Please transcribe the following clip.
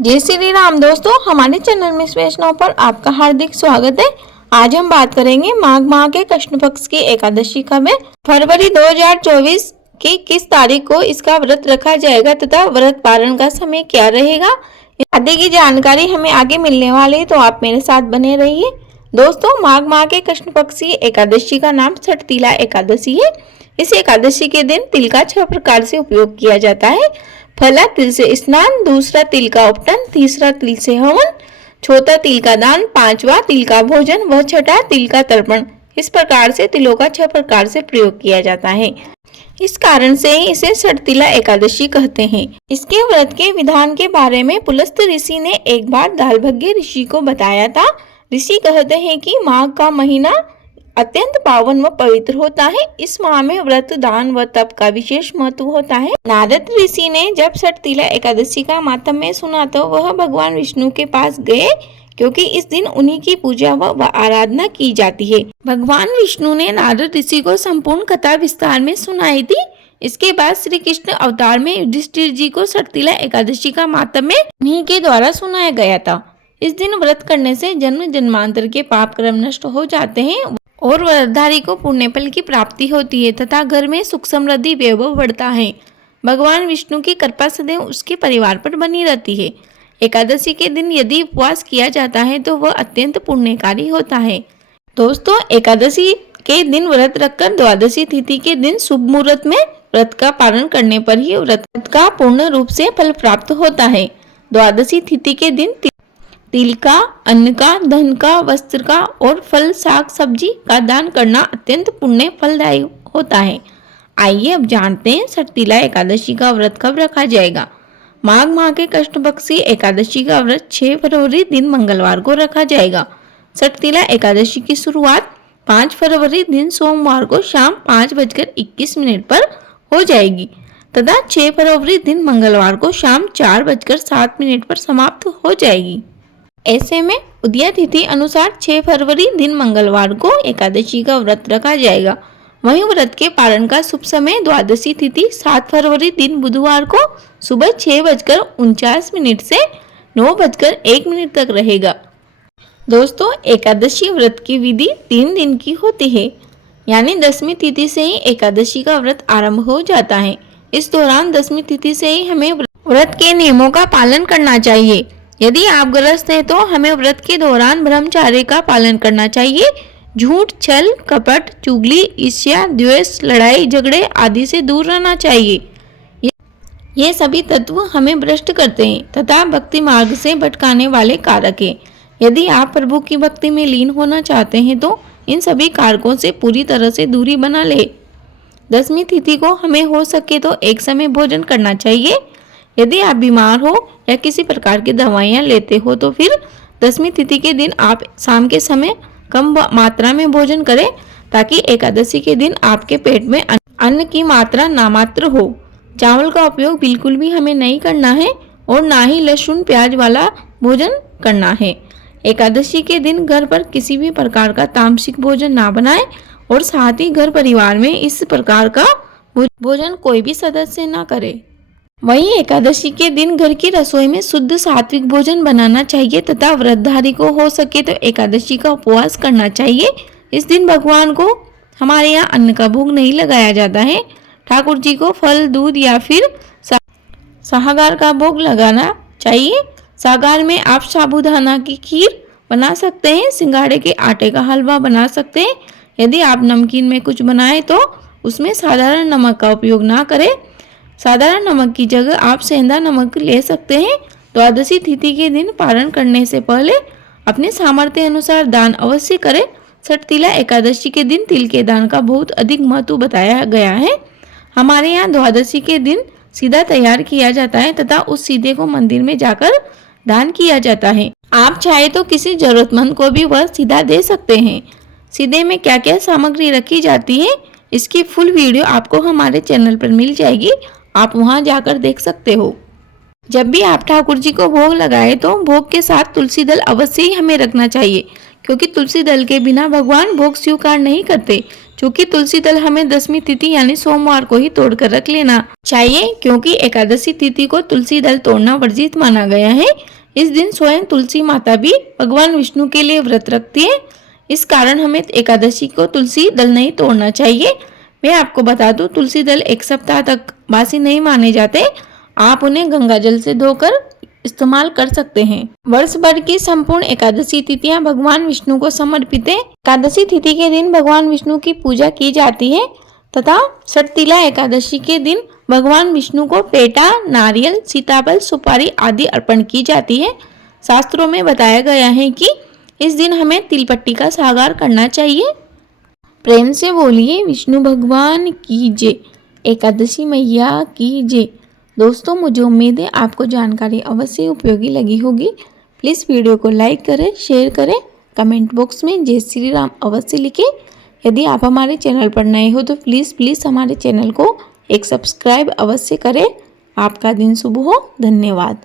जय श्री राम दोस्तों, हमारे चैनल में वैष्णव पर आपका हार्दिक स्वागत है। आज हम बात करेंगे माघ माह के कृष्ण पक्ष की एकादशी का में फरवरी 2024 की किस तारीख को इसका व्रत रखा जाएगा तथा व्रत पारण का समय क्या रहेगा, आदि की जानकारी हमें आगे मिलने वाली है, तो आप मेरे साथ बने रहिए। दोस्तों, माघ माह के कृष्ण पक्ष की एकादशी का नाम छठ तिला एकादशी है। इस एकादशी के दिन तिल का 6 प्रकार से उपयोग किया जाता है। पहला तिल से स्नान, दूसरा तिल का उपटन, तीसरा तिल से हवन, चौथा तिल का दान, पांचवा तिल का भोजन व छठा तिल का तर्पण। इस प्रकार से तिलों का 6 प्रकार से प्रयोग किया जाता है। इस कारण से ही इसे छठ तिला एकादशी कहते हैं। इसके व्रत के विधान के बारे में पुलस्त ऋषि ने एक बार दालभग्य ऋषि को बताया था। ऋषि कहते हैं कि माघ का महीना अत्यंत पावन व पवित्र होता है। इस माह में व्रत, दान व तप का विशेष महत्व होता है। नारद ऋषि ने जब छठ तिला एकादशी का माहात्म्य सुना तो वह भगवान विष्णु के पास गए, क्योंकि इस दिन उन्हीं की पूजा व आराधना की जाती है। भगवान विष्णु ने नारद ऋषि को संपूर्ण कथा विस्तार में सुनाई थी। इसके बाद श्री कृष्ण अवतार में युधिष्ठिर जी को छठ तिला एकादशी का माहात्म्य उन्हीं के द्वारा सुनाया गया था। इस दिन व्रत करने से जन्म जन्मांतर के पाप कर्म नष्ट हो जाते हैं और व्रतधारी को पुण्य फल की प्राप्ति होती है तथा घर में सुख समृद्धि वैभव बढ़ता है। भगवान विष्णु की कृपा सदैव उसके परिवार पर बनी रहती है। एकादशी के दिन यदि उपवास किया जाता है तो वह अत्यंत पुण्यकारी होता है। दोस्तों, एकादशी के दिन व्रत रखकर द्वादशी तिथि के दिन शुभ मुहूर्त में व्रत का पालन करने पर ही व्रत का पूर्ण रूप से फल प्राप्त होता है। द्वादशी तिथि के दिन तिल का, अन्न का, धन का, वस्त्र का और फल, साग सब्जी का दान करना अत्यंत पुण्य फलदायी होता है। आइए अब जानते हैं छठ तिला एकादशी का व्रत कब रखा जाएगा। माघ माह के कृष्ण पक्षी एकादशी का व्रत 6 फरवरी दिन मंगलवार को रखा जाएगा। छठ तिला एकादशी की शुरुआत 5 फरवरी दिन सोमवार को शाम 5:21 पर हो जाएगी तथा 6 फरवरी दिन मंगलवार को शाम 4:07 पर समाप्त हो जाएगी। ऐसे में उदया तिथि अनुसार 6 फरवरी दिन मंगलवार को एकादशी का व्रत रखा जाएगा। वहीं व्रत के पारण का शुभ समय द्वादशी तिथि 7 फरवरी दिन बुधवार को सुबह 6:49 से 9:01 तक रहेगा। दोस्तों, एकादशी व्रत की विधि 3 दिन की होती है, यानी 10वीं तिथि से ही एकादशी का व्रत आरंभ हो जाता है। इस दौरान 10वीं तिथि से ही हमें व्रत के नियमों का पालन करना चाहिए। यदि आप ग्रस्त हैं तो हमें व्रत के दौरान ब्रह्मचर्य का पालन करना चाहिए। झूठ, छल, कपट, चुगली, ईर्ष्या, द्वेष, लड़ाई झगड़े आदि से दूर रहना चाहिए। ये सभी तत्व हमें भ्रष्ट करते हैं तथा भक्ति मार्ग से भटकाने वाले कारक हैं। यदि आप प्रभु की भक्ति में लीन होना चाहते हैं तो इन सभी कारकों से पूरी तरह से दूरी बना ले। 10वीं तिथि को हमें हो सके तो एक समय भोजन करना चाहिए। यदि आप बीमार हो या किसी प्रकार की दवाइयाँ लेते हो तो फिर 10वीं तिथि के दिन आप शाम के समय कम मात्रा में भोजन करें, ताकि एकादशी के दिन आपके पेट में अन्न की मात्रा नामात्र हो। चावल का उपयोग बिल्कुल भी हमें नहीं करना है और ना ही लहसुन प्याज वाला भोजन करना है। एकादशी के दिन घर पर किसी भी प्रकार का तामसिक भोजन ना बनाएं और साथ ही घर परिवार में इस प्रकार का भोजन कोई भी सदस्य ना करे। वहीं एकादशी के दिन घर की रसोई में शुद्ध सात्विक भोजन बनाना चाहिए तथा व्रतधारी को हो सके तो एकादशी का उपवास करना चाहिए। इस दिन भगवान को हमारे यहाँ अन्न का भोग नहीं लगाया जाता है। ठाकुर जी को फल, दूध या फिर शाहगार का भोग लगाना चाहिए। शाहगार में आप साबूदाना की खीर बना सकते हैं, सिंगाड़े के आटे का हलवा बना सकते हैं। यदि आप नमकीन में कुछ बनाए तो उसमें साधारण नमक का उपयोग ना करें। साधारण नमक की जगह आप सेंधा नमक ले सकते हैं। द्वादशी तिथि के दिन पारण करने से पहले अपने सामर्थ्य अनुसार दान अवश्य करें। छठ तिला एकादशी के दिन तिल के दान का बहुत अधिक महत्व बताया गया है। हमारे यहाँ द्वादशी के दिन सीधा तैयार किया जाता है तथा उस सीधे को मंदिर में जाकर दान किया जाता है। आप चाहे तो किसी जरूरतमंद को भी वह सीधा दे सकते हैं। सीधे में क्या क्या सामग्री रखी जाती है, इसकी फुल वीडियो आपको हमारे चैनल पर मिल जाएगी, आप वहां जाकर देख सकते हो। जब भी आप ठाकुर जी को भोग लगाए तो भोग के साथ तुलसी दल अवश्य ही हमें रखना चाहिए, क्योंकि तुलसी दल के बिना भगवान भोग स्वीकार नहीं करते। क्योंकि तुलसी दल हमें 10वीं तिथि यानी सोमवार को ही तोड़कर रख लेना चाहिए, क्योंकि एकादशी तिथि को तुलसी दल तोड़ना वर्जित माना गया है। इस दिन स्वयं तुलसी माता भी भगवान विष्णु के लिए व्रत रखती है। इस कारण हमें एकादशी को तुलसी दल नहीं तोड़ना चाहिए। मैं आपको बता दूं, तुलसी दल एक सप्ताह तक बासी नहीं माने जाते। आप उन्हें गंगा जल से धोकर इस्तेमाल कर सकते हैं। वर्ष भर की संपूर्ण एकादशी तिथियां भगवान विष्णु को समर्पित है। एकादशी तिथि के दिन भगवान विष्णु की पूजा की जाती है तथा षटतिला एकादशी के दिन भगवान विष्णु को पेटा, नारियल, सीताफल, सुपारी आदि अर्पण की जाती है। शास्त्रों में बताया गया है कि इस दिन हमें तिलपट्टी का सागार करना चाहिए। प्रेम से बोलिए विष्णु भगवान की जय, एकादशी मैया की जय। दोस्तों, मुझे उम्मीद है आपको जानकारी अवश्य उपयोगी लगी होगी। प्लीज़ वीडियो को लाइक करें, शेयर करें, कमेंट बॉक्स में जय श्री राम अवश्य लिखें। यदि आप हमारे चैनल पर नए हो तो प्लीज़ हमारे चैनल को एक सब्सक्राइब अवश्य करें। आपका दिन शुभ हो। धन्यवाद।